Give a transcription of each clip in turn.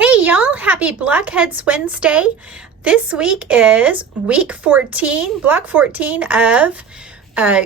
Hey y'all, happy Blockheads Wednesday. This week is week 14, block 14 of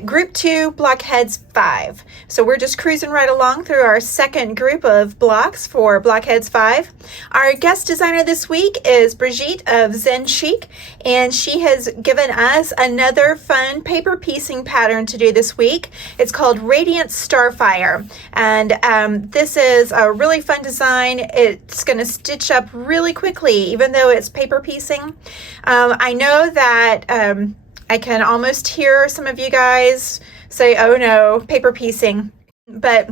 group 2, Blockheads 5. So we're just cruising right along through our second group of blocks for Blockheads 5. Our guest designer this week is Brigitte of Zen Chic, and she has given us another fun paper piecing pattern to do this week. It's called Radiant Starfire, and this is a really fun design. It's going to stitch up really quickly, even though it's paper piecing. I know that I can almost hear some of you guys say, oh no, paper piecing. But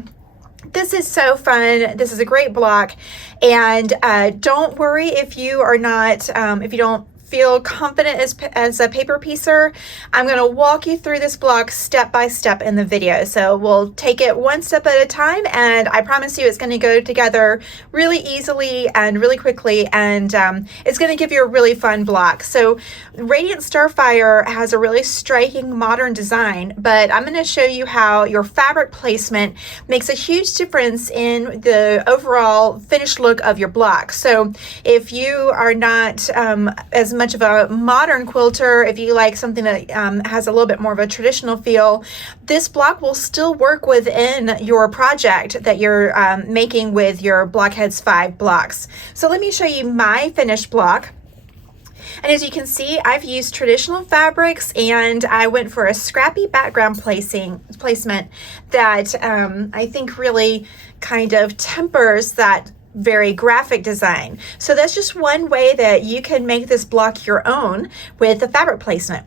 this is so fun. This is a great block. And don't worry if you are not, if you don't feel confident as a paper piecer. I'm going to walk you through this block step by step in the video. So we'll take it one step at a time, and I promise you it's going to go together really easily and really quickly, and it's going to give you a really fun block. So Radiant Starfire has a really striking modern design, but I'm going to show you how your fabric placement makes a huge difference in the overall finished look of your block. So if you are not as much of a modern quilter, if you like something that has a little bit more of a traditional feel, this block will still work within your project that you're making with your Blockheads 5 blocks. So let me show you my finished block. And as you can see, I've used traditional fabrics, and I went for a scrappy background placement that I think really kind of tempers that very graphic design. So that's just one way that you can make this block your own with the fabric placement.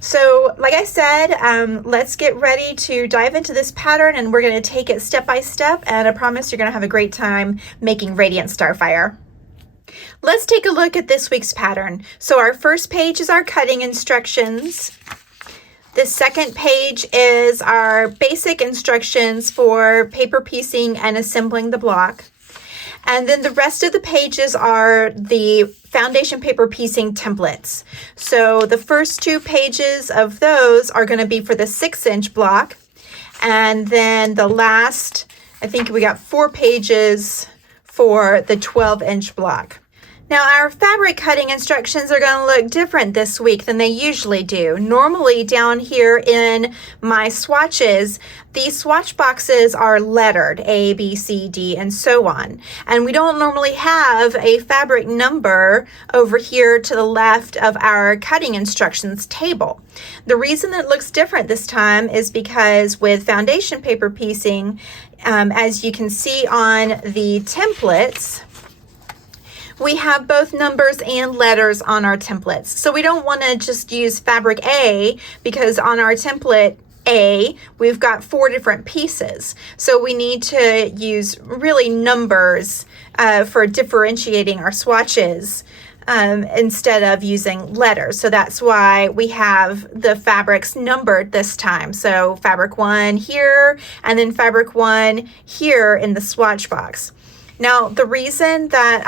So like I said, let's get ready to dive into this pattern, and we're going to take it step by step, and I promise you're going to have a great time making Radiant Starfire. Let's take a look at this week's pattern. So our first page is our cutting instructions. The second page is our basic instructions for paper piecing and assembling the block. And then the rest of the pages are the foundation paper piecing templates. So the first two pages of those are going to be for the 6-inch block. And then the last, I think we got 4 pages for the 12-inch block. Now our fabric cutting instructions are going to look different this week than they usually do. Normally down here in my swatches, these swatch boxes are lettered A, B, C, D, and so on. And we don't normally have a fabric number over here to the left of our cutting instructions table. The reason that it looks different this time is because with foundation paper piecing, as you can see on the templates, we have both numbers and letters on our templates. So we don't want to just use fabric A, because on our template A, we've got 4 different pieces. So we need to use really numbers for differentiating our swatches instead of using letters. So that's why we have the fabrics numbered this time. So fabric 1 here, and then fabric 1 here in the swatch box. Now, the reason that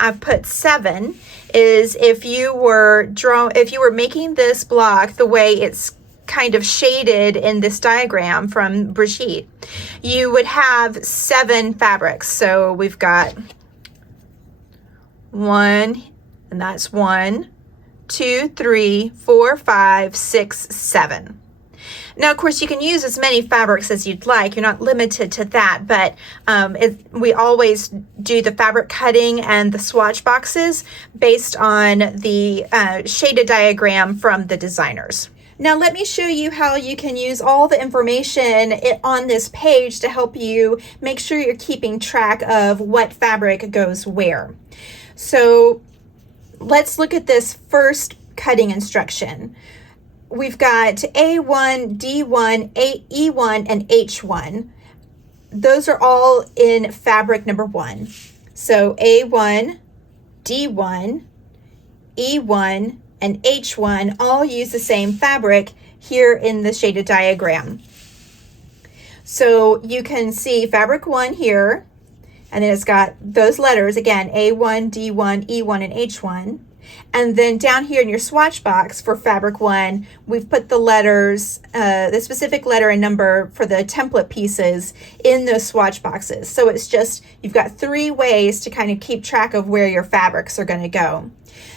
I put 7 is if you were making this block the way it's kind of shaded in this diagram from Brigitte, you would have 7 fabrics. So we've got 1, and that's 1, 2, 3, 4, 5, 6, 7. Now, of course, you can use as many fabrics as you'd like. You're not limited to that, but we always do the fabric cutting and the swatch boxes based on the shaded diagram from the designers. Now, let me show you how you can use all the information on this page to help you make sure you're keeping track of what fabric goes where. So let's look at this first cutting instruction. We've got A1, D1, E1, and H1. Those are all in fabric number 1. So A1, D1, E1, and H1 all use the same fabric here in the shaded diagram. So you can see fabric 1 here, and then it's got those letters again, A1, D1, E1, and H1. And then down here in your swatch box for fabric 1, we've put the letters, the specific letter and number for the template pieces in those swatch boxes. So it's just, you've got 3 ways to kind of keep track of where your fabrics are going to go.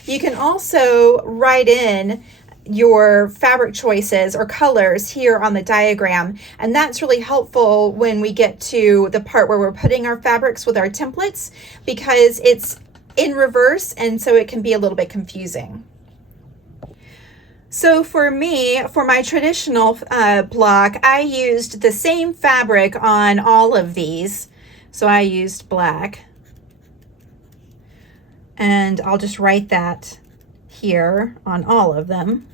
You can also write in your fabric choices or colors here on the diagram, and that's really helpful when we get to the part where we're putting our fabrics with our templates, because it's in reverse and so it can be a little bit confusing. So for me, for my traditional block, I used the same fabric on all of these. So I used black, and I'll just write that here on all of them.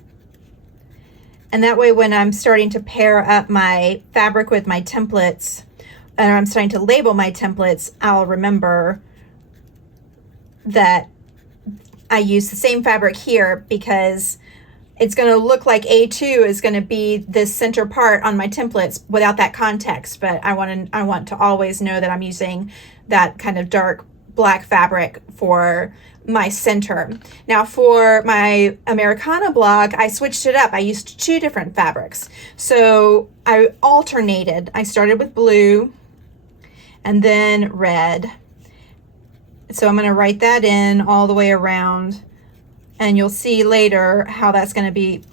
And that way when I'm starting to pair up my fabric with my templates, and I'm starting to label my templates, I'll remember that I use the same fabric here, because it's going to look like A2 is going to be this center part on my templates without that context. But I want to always know that I'm using that kind of dark black fabric for my center. Now for my Americana block, I switched it up. I used 2 different fabrics. So I alternated. I started with blue and then red. So I'm going to write that in all the way around, and you'll see later how that's going to be,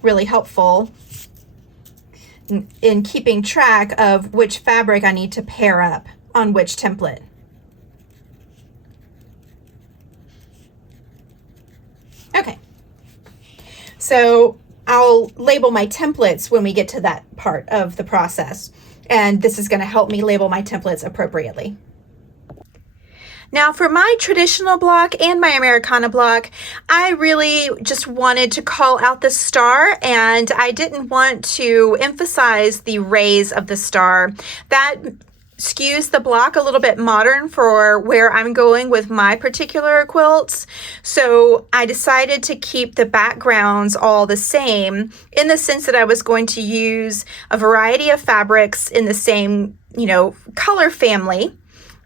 really helpful in keeping track of which fabric I need to pair up on which template. Okay, so I'll label my templates when we get to that part of the process, and this is going to help me label my templates appropriately. Now for my traditional block and my Americana block, I really just wanted to call out the star, and I didn't want to emphasize the rays of the star. That skews the block a little bit modern for where I'm going with my particular quilts. So I decided to keep the backgrounds all the same, in the sense that I was going to use a variety of fabrics in the same, color family.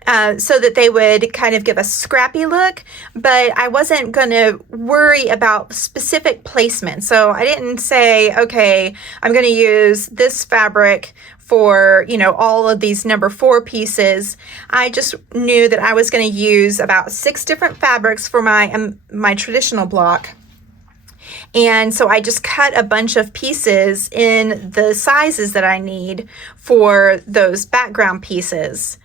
So that they would kind of give a scrappy look, but I wasn't going to worry about specific placement. So I didn't say, okay, I'm going to use this fabric for, all of these number 4 pieces. I just knew that I was going to use about 6 different fabrics for my traditional block. And so I just cut a bunch of pieces in the sizes that I need for those background pieces.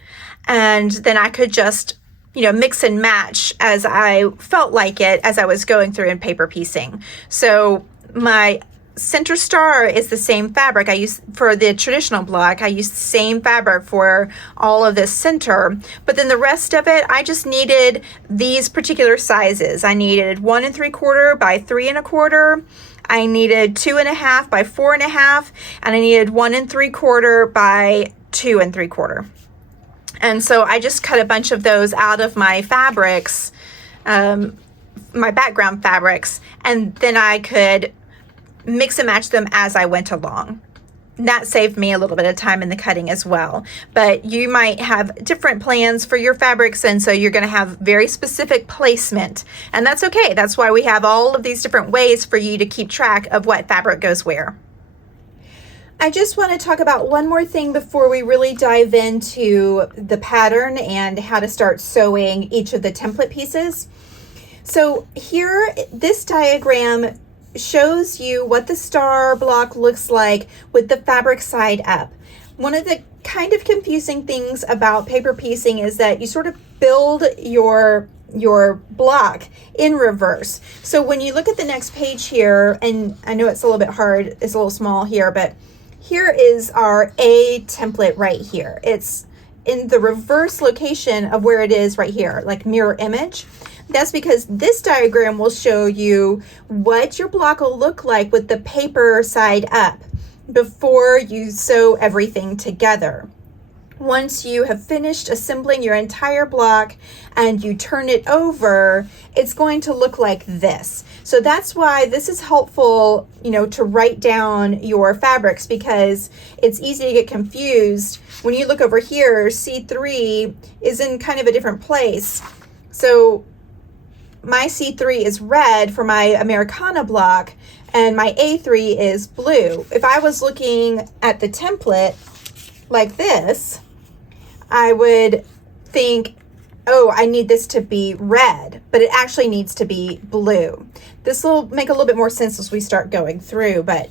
And then I could just, mix and match as I felt like it as I was going through and paper piecing. So my center star is the same fabric I use for the traditional block. I use the same fabric for all of this center, but then the rest of it, I just needed these particular sizes. I needed 1 3/4 by 3 1/4. I needed 2 1/2 by 4 1/2, and I needed 1 3/4 by 2 3/4. And so I just cut a bunch of those out of my fabrics, my background fabrics, and then I could mix and match them as I went along. And that saved me a little bit of time in the cutting as well. But you might have different plans for your fabrics, and so you're going to have very specific placement. And that's okay. That's why we have all of these different ways for you to keep track of what fabric goes where. I just want to talk about one more thing before we really dive into the pattern and how to start sewing each of the template pieces. So here, this diagram shows you what the star block looks like with the fabric side up. One of the kind of confusing things about paper piecing is that you sort of build your block in reverse. So when you look at the next page here, and I know it's a little bit hard, it's a little small here, but here is our A template right here. It's in the reverse location of where it is right here, like mirror image. That's because this diagram will show you what your block will look like with the paper side up before you sew everything together. Once you have finished assembling your entire block and you turn it over, it's going to look like this. So that's why this is helpful, to write down your fabrics, because it's easy to get confused. When you look over here, C3 is in kind of a different place. So my C3 is red for my Americana block, and my A3 is blue. If I was looking at the template like this, I would think, oh, I need this to be red, but it actually needs to be blue. This will make a little bit more sense as we start going through, but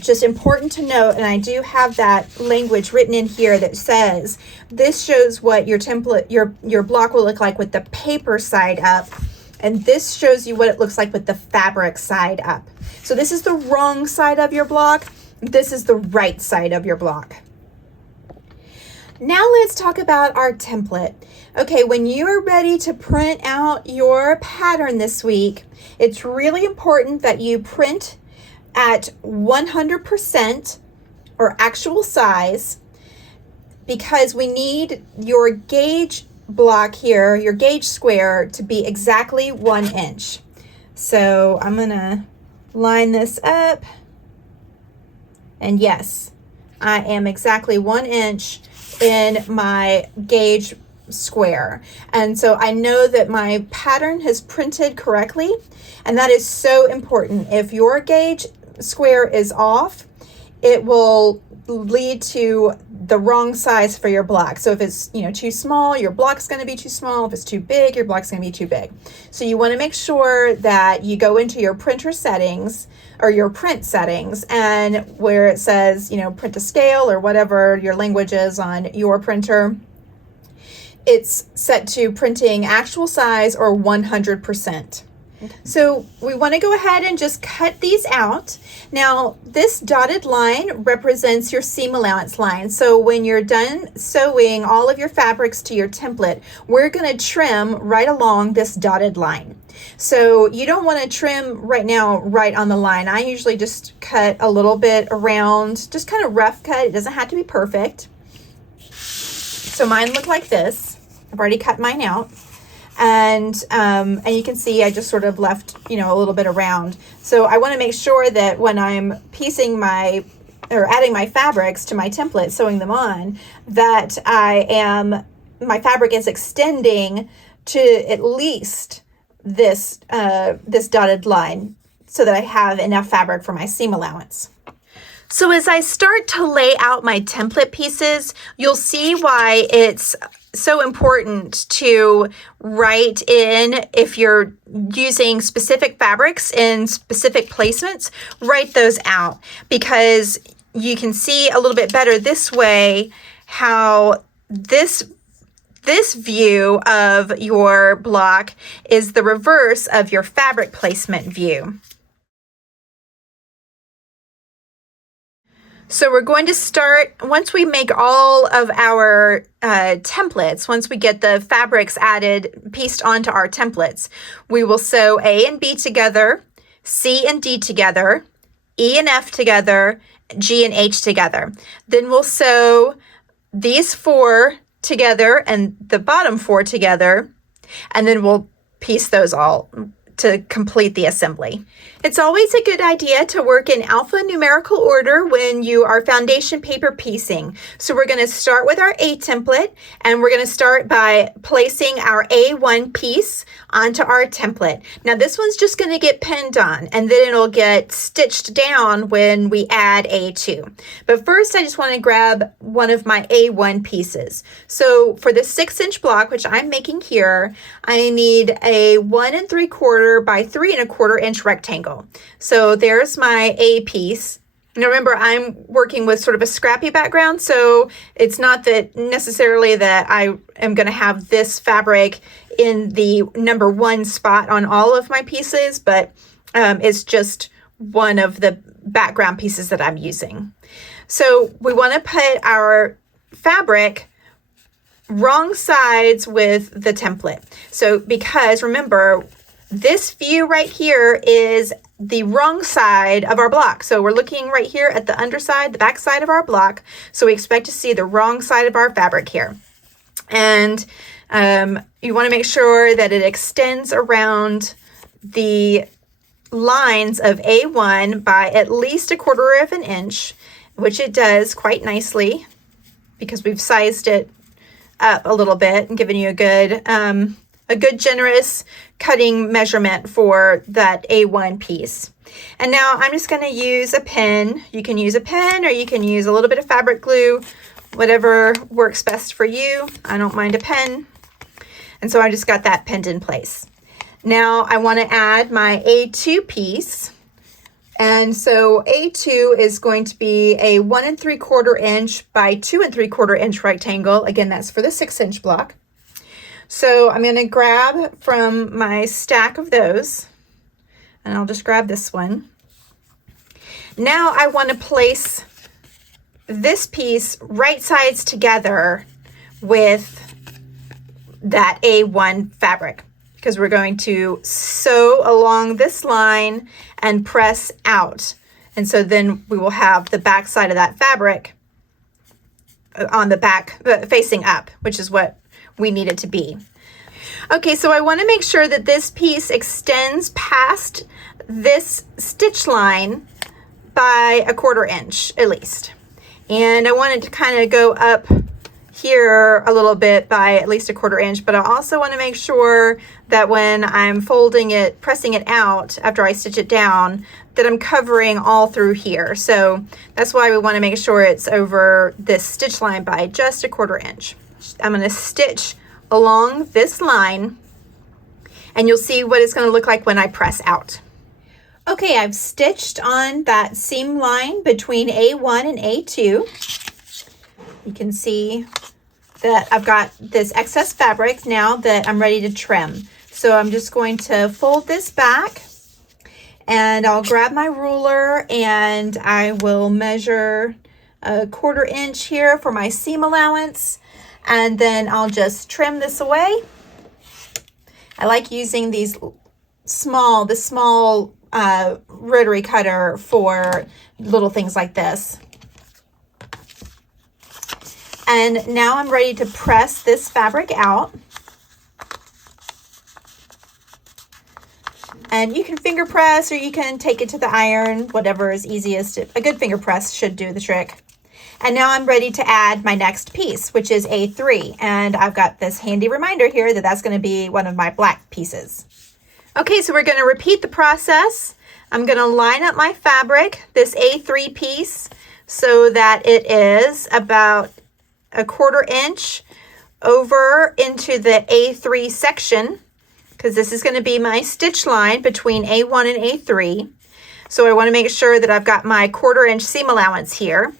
just important to note, and I do have that language written in here that says, this shows what your template, your block will look like with the paper side up, and this shows you what it looks like with the fabric side up. So this is the wrong side of your block. This is the right side of your block. Now let's talk about our template. Okay, when you are ready to print out your pattern this week, it's really important that you print at 100% or actual size, because we need your gauge block here, your gauge square, to be exactly 1 inch. So I'm gonna line this up, and yes, I am exactly 1 inch in my gauge square. And so I know that my pattern has printed correctly, and that is so important. If your gauge square is off, it will lead to the wrong size for your block. So if it's, too small, your block's going to be too small. If it's too big, your block's going to be too big. So you want to make sure that you go into your printer settings or your print settings, and where it says, print to scale or whatever your language is on your printer, it's set to printing actual size or 100%. So we want to go ahead and just cut these out. Now, this dotted line represents your seam allowance line. So when you're done sewing all of your fabrics to your template, we're going to trim right along this dotted line. So you don't want to trim right now right on the line. I usually just cut a little bit around, just kind of rough cut. It doesn't have to be perfect. So mine look like this. I've already cut mine out. And you can see I just sort of left, a little bit around. So I want to make sure that when I'm piecing adding my fabrics to my template, sewing them on, that my fabric is extending to at least this dotted line, so that I have enough fabric for my seam allowance. So as I start to lay out my template pieces, you'll see why it's so important to write in, if you're using specific fabrics in specific placements, write those out, because you can see a little bit better this way how this view of your block is the reverse of your fabric placement view. So we're going to start, once we make all of our templates, once we get the fabrics pieced onto our templates, we will sew A and B together, C and D together, E and F together, G and H together. Then we'll sew these 4 together and the bottom 4 together, and then we'll piece those all to complete the assembly. It's always a good idea to work in alphanumerical order when you are foundation paper piecing. So we're going to start with our A template, and we're going to start by placing our A1 piece onto our template. Now this one's just going to get pinned on, and then it'll get stitched down when we add A2. But first I just want to grab one of my A1 pieces. So for the 6-inch block, which I'm making here, I need a 1 3/4 by 3 1/4 inch rectangle. So there's my A piece. Now remember, I'm working with sort of a scrappy background, so it's not that necessarily that I am going to have this fabric in the number 1 spot on all of my pieces, but it's just one of the background pieces that I'm using. So we want to put our fabric wrong sides with the template. So because remember, this view right here is the wrong side of our block. So we're looking right here at the underside, the back side of our block. So we expect to see the wrong side of our fabric here. And you want to make sure that it extends around the lines of A1 by at least 1/4 of an inch, which it does quite nicely because we've sized it up a little bit and given you a a good generous cutting measurement for that A1 piece. And now I'm just going to use a pen. You can use a pen, or you can use a little bit of fabric glue, whatever works best for you. I don't mind a pen. And so I just got that pinned in place. Now I want to add my A2 piece. And so A2 is going to be a 1 3/4 inch by 2 3/4 inch rectangle. Again, that's for the 6-inch block. So I'm going to grab from my stack of those, and I'll just grab this one. Now I want to place this piece right sides together with that A1 fabric, because we're going to sew along this line and press out. And so then we will have the back side of that fabric on the back facing up, which is what we need it to be. Okay, so I want to make sure that this piece extends past this stitch line by 1/4 inch at least. And I want it to kind of go up here a little bit by at least 1/4 inch, but I also want to make sure that when I'm folding it, pressing it out after I stitch it down, that I'm covering all through here. So that's why we want to make sure it's over this stitch line by just 1/4 inch. I'm going to stitch along this line, and you'll see what it's going to look like when I press out. Okay, I've stitched on that seam line between A1 and A2. You can see that I've got this excess fabric now that I'm ready to trim. So I'm just going to fold this back, and I'll grab my ruler and I will measure 1/4 inch here for my seam allowance, and then I'll just trim this away. I like using these small rotary cutter for little things like this. And now I'm ready to press this fabric out. And you can finger press, or you can take it to the iron, whatever is easiest. A good finger press should do the trick. And now I'm ready to add my next piece, which is A3. And I've got this handy reminder here that that's going to be one of my black pieces. Okay, so we're going to repeat the process. I'm going to line up my fabric, this A3 piece, so that it is about 1/4 inch over into the A3 section, because this is going to be my stitch line between A1 and A3. So I want to make sure that I've got my 1/4 inch seam allowance here.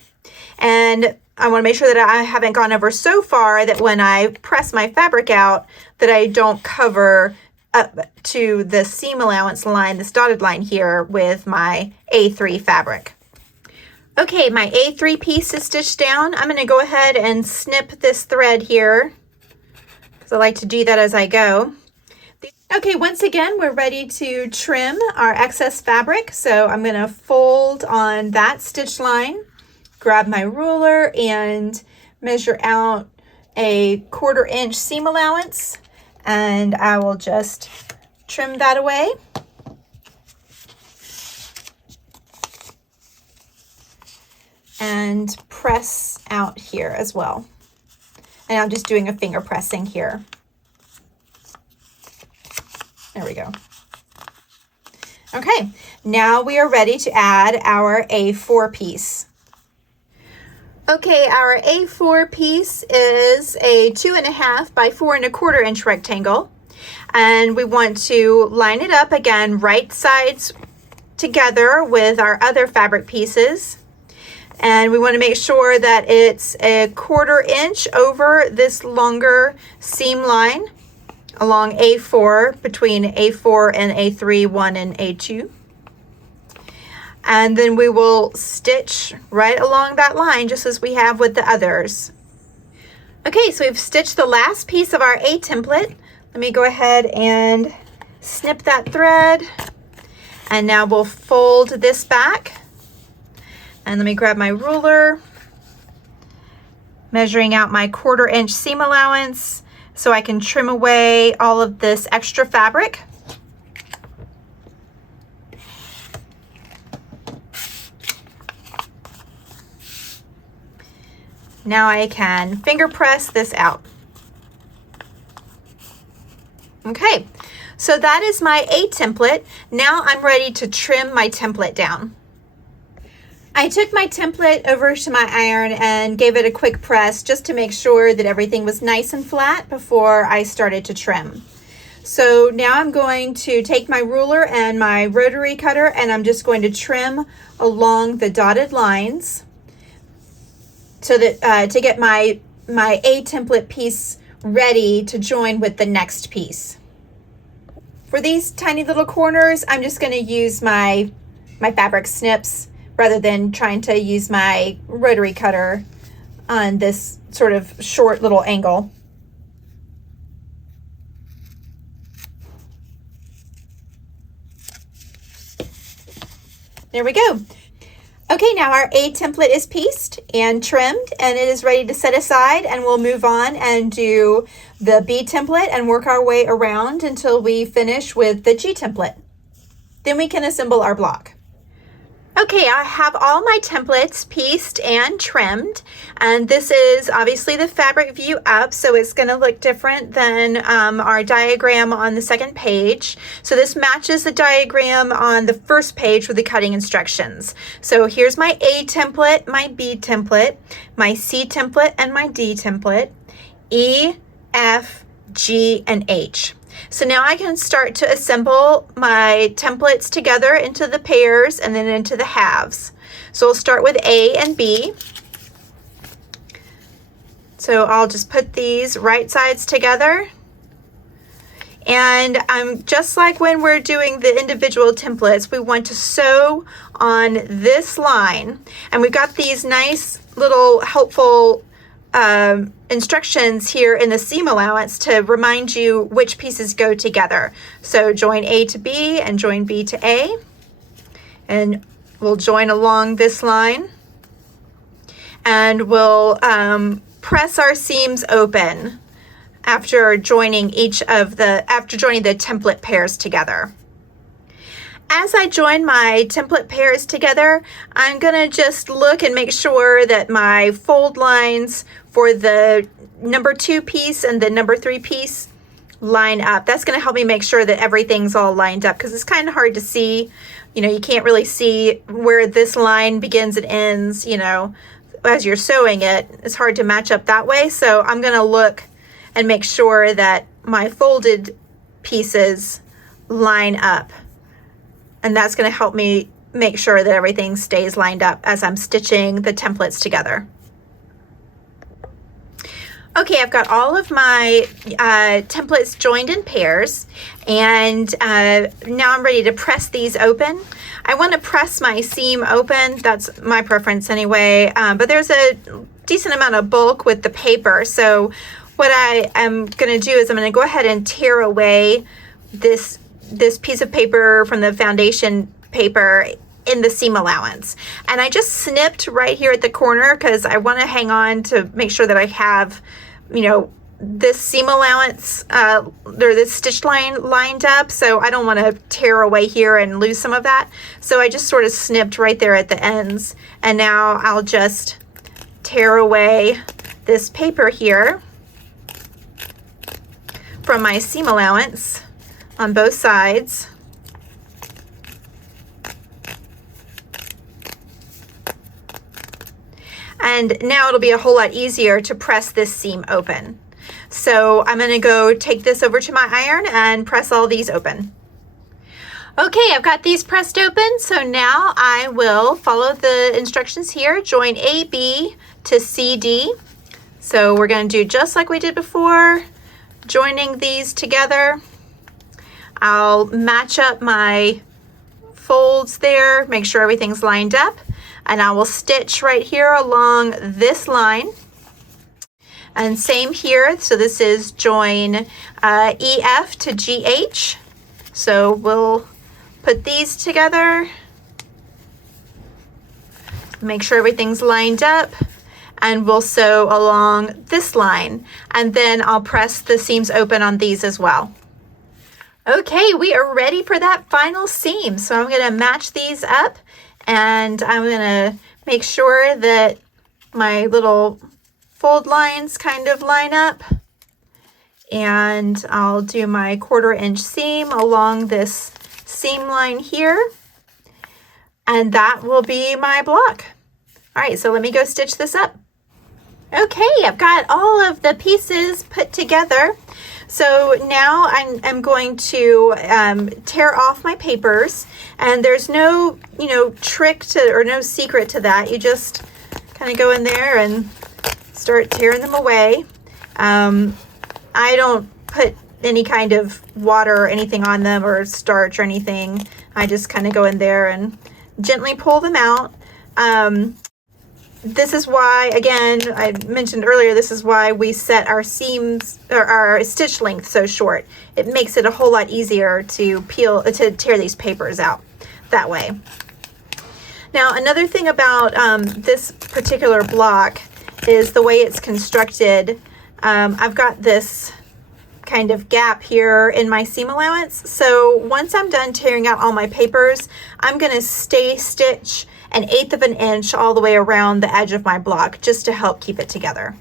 And I want to make sure that I haven't gone over so far that when I press my fabric out, that I don't cover up to the seam allowance line, this dotted line here, with my A3 fabric. Okay, my A3 piece is stitched down. I'm going to go ahead and snip this thread here, because I like to do that as I go. Okay, once again, we're ready to trim our excess fabric. So I'm going to fold on that stitch line, grab my ruler, and measure out a 1/4 inch seam allowance, and I will just trim that away. And press out here as well. And I'm just doing a finger pressing here. There we go. Okay, now we are ready to add our A4 piece. Okay, our A4 piece is a 2.5 by 4 1/4 inch rectangle. And we want to line it up again, right sides together with our other fabric pieces. And we want to make sure that it's a 1/4 inch over this longer seam line along A4, between A4 and A3, 1 and A2. And then we will stitch right along that line, just as we have with the others. Okay, so we've stitched the last piece of our A template. Let me go ahead and snip that thread. And now we'll fold this back. And let me grab my ruler, measuring out my 1/4 inch seam allowance so I can trim away all of this extra fabric. Now I can finger press this out. Okay, so that is my A template. Now I'm ready to trim my template down. I took my template over to my iron and gave it a quick press just to make sure that everything was nice and flat before I started to trim. So now I'm going to take my ruler and my rotary cutter, and I'm just going to trim along the dotted lines so that to get my A template piece ready to join with the next piece. For these tiny little corners, I'm just going to use my fabric snips rather than trying to use my rotary cutter on this sort of short little angle. There we go. Okay, now our A template is pieced and trimmed, and it is ready to set aside, and we'll move on and do the B template and work our way around until we finish with the G template. Then we can assemble our block. Okay, I have all my templates pieced and trimmed, and this is obviously the fabric view up, so it's going to look different than our diagram on the second page. So this matches the diagram on the first page with the cutting instructions. So here's my A template, my B template, my C template, and my D template, E, F, G, and H. So now I can start to assemble my templates together into the pairs and then into the halves. So we'll start with A and B. So I'll just put these right sides together. And just like when we're doing the individual templates, we want to sew on this line. And we've got these nice little helpful instructions here in the seam allowance to remind you which pieces go together. So join A to B and join B to A, and we'll join along this line, and we'll press our seams open after joining the template pairs together. As I join my template pairs together, I'm gonna just look and make sure that my fold lines for the number 2 piece and the number 3 piece line up. That's gonna help me make sure that everything's all lined up, because it's kind of hard to see. You know, you can't really see where this line begins and ends, you know, as you're sewing it. It's hard to match up that way. So I'm gonna look and make sure that my folded pieces line up. And that's going to help me make sure that everything stays lined up as I'm stitching the templates together. Okay, I've got all of my templates joined in pairs, and now I'm ready to press these open. I want to press my seam open. That's my preference anyway, but there's a decent amount of bulk with the paper. So what I am going to do is I'm going to go ahead and tear away this piece of paper from the foundation paper in the seam allowance. And I just snipped right here at the corner because I want to hang on to make sure that I have, you know, this seam allowance or this stitch line lined up. So I don't want to tear away here and lose some of that. So I just sort of snipped right there at the ends. And now I'll just tear away this paper here from my seam allowance on both sides. And now it'll be a whole lot easier to press this seam open. So I'm going to go take this over to my iron and press all these open. Okay, I've got these pressed open, so now I will follow the instructions here. Join AB to CD. So we're going to do just like we did before, joining these together. I'll match up my folds there, make sure everything's lined up, and I will stitch right here along this line. And same here, so this is join EF to GH. So we'll put these together, make sure everything's lined up, and we'll sew along this line. And then I'll press the seams open on these as well. Okay, we are ready for that final seam. So I'm going to match these up, and I'm going to make sure that my little fold lines kind of line up. and I'll do my 1/4 inch seam along this seam line here, and that will be my block. All right, so let me go stitch this up. Okay, I've got all of the pieces put together. So now I'm going to tear off my papers, and there's no, trick to, or no secret to that. You just kind of go in there and start tearing them away. I don't put any kind of water or anything on them, or starch or anything. I just kind of go in there and gently pull them out. This is why, again, I mentioned earlier, this is why we set our seams or our stitch length so short. It makes it a whole lot easier to tear these papers out that way. Now, another thing about this particular block is the way it's constructed. I've got this kind of gap here in my seam allowance. So once I'm done tearing out all my papers, I'm going to stay stitch 1/8 of an inch all the way around the edge of my block, just to help keep it together.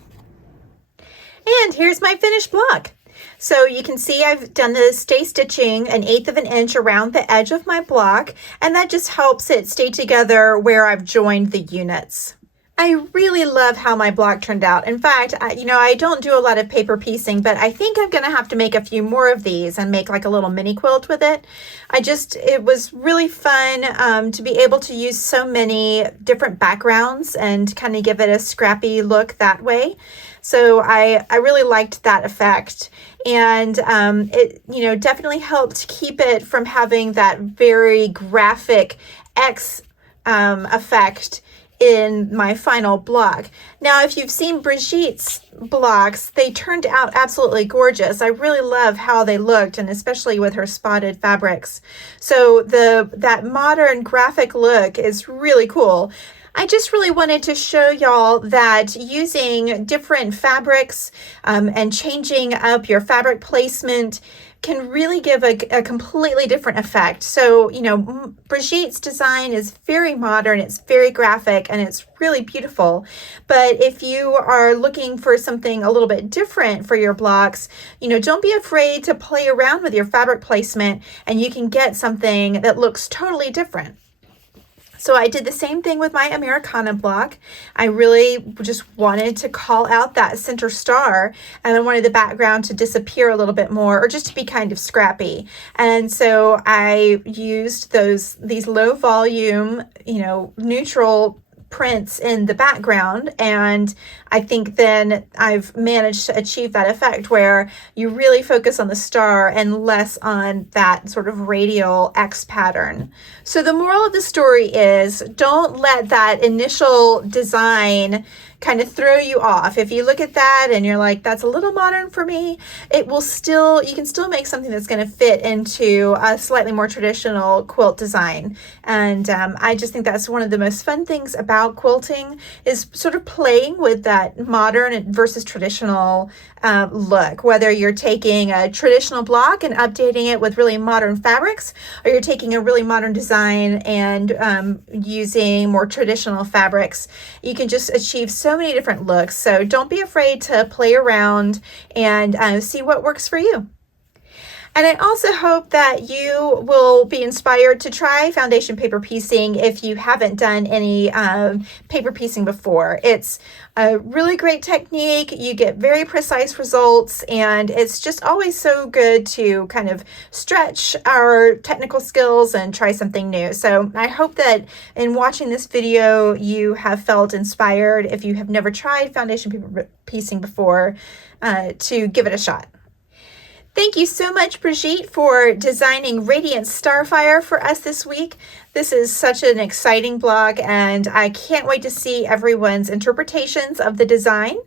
And here's my finished block. So you can see I've done the stay stitching 1/8 of an inch around the edge of my block, and that just helps it stay together where I've joined the units. I really love how my block turned out. In fact, I don't do a lot of paper piecing, but I think I'm going to have to make a few more of these and make like a little mini quilt with it. It was really fun to be able to use so many different backgrounds and kind of give it a scrappy look that way. So I really liked that effect. And it definitely helped keep it from having that very graphic X effect in my final block. Now, if you've seen Brigitte's blocks, they turned out absolutely gorgeous. I really love how they looked, and especially with her spotted fabrics. So that modern graphic look is really cool. I just really wanted to show y'all that using different fabrics and changing up your fabric placement can really give a completely different effect. So, Brigitte's design is very modern, it's very graphic, and it's really beautiful. But if you are looking for something a little bit different for your blocks, don't be afraid to play around with your fabric placement, and you can get something that looks totally different. So I did the same thing with my Americana block. I really just wanted to call out that center star, and I wanted the background to disappear a little bit more, or just to be kind of scrappy. And so I used these low volume, neutral prints in the background, and I think then I've managed to achieve that effect where you really focus on the star and less on that sort of radial X pattern. So the moral of the story is, don't let that initial design kind of throw you off. If you look at that and you're like, that's a little modern for me, you can still make something that's going to fit into a slightly more traditional quilt design. And I just think that's one of the most fun things about quilting, is sort of playing with that modern versus traditional look. Whether you're taking a traditional block and updating it with really modern fabrics, or you're taking a really modern design and using more traditional fabrics, you can just achieve so many different looks. So don't be afraid to play around and see what works for you. And I also hope that you will be inspired to try foundation paper piecing if you haven't done any paper piecing before. It's a really great technique. You get very precise results, and it's just always so good to kind of stretch our technical skills and try something new. So I hope that in watching this video, you have felt inspired, if you have never tried foundation paper piecing before, to give it a shot. Thank you so much, Brigitte, for designing Radiant Starfire for us this week. This is such an exciting blog, and I can't wait to see everyone's interpretations of the design.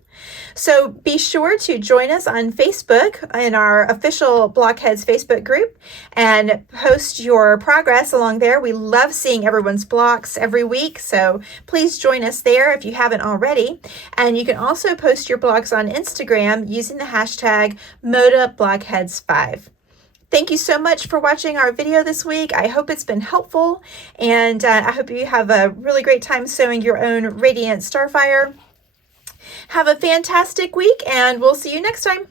So be sure to join us on Facebook in our official Blockheads Facebook group and post your progress along there. We love seeing everyone's blocks every week, so please join us there if you haven't already. And you can also post your blocks on Instagram using the hashtag ModaBlockheads5. Thank you so much for watching our video this week. I hope it's been helpful, and I hope you have a really great time sewing your own Radiant Starfire. Have a fantastic week, and we'll see you next time.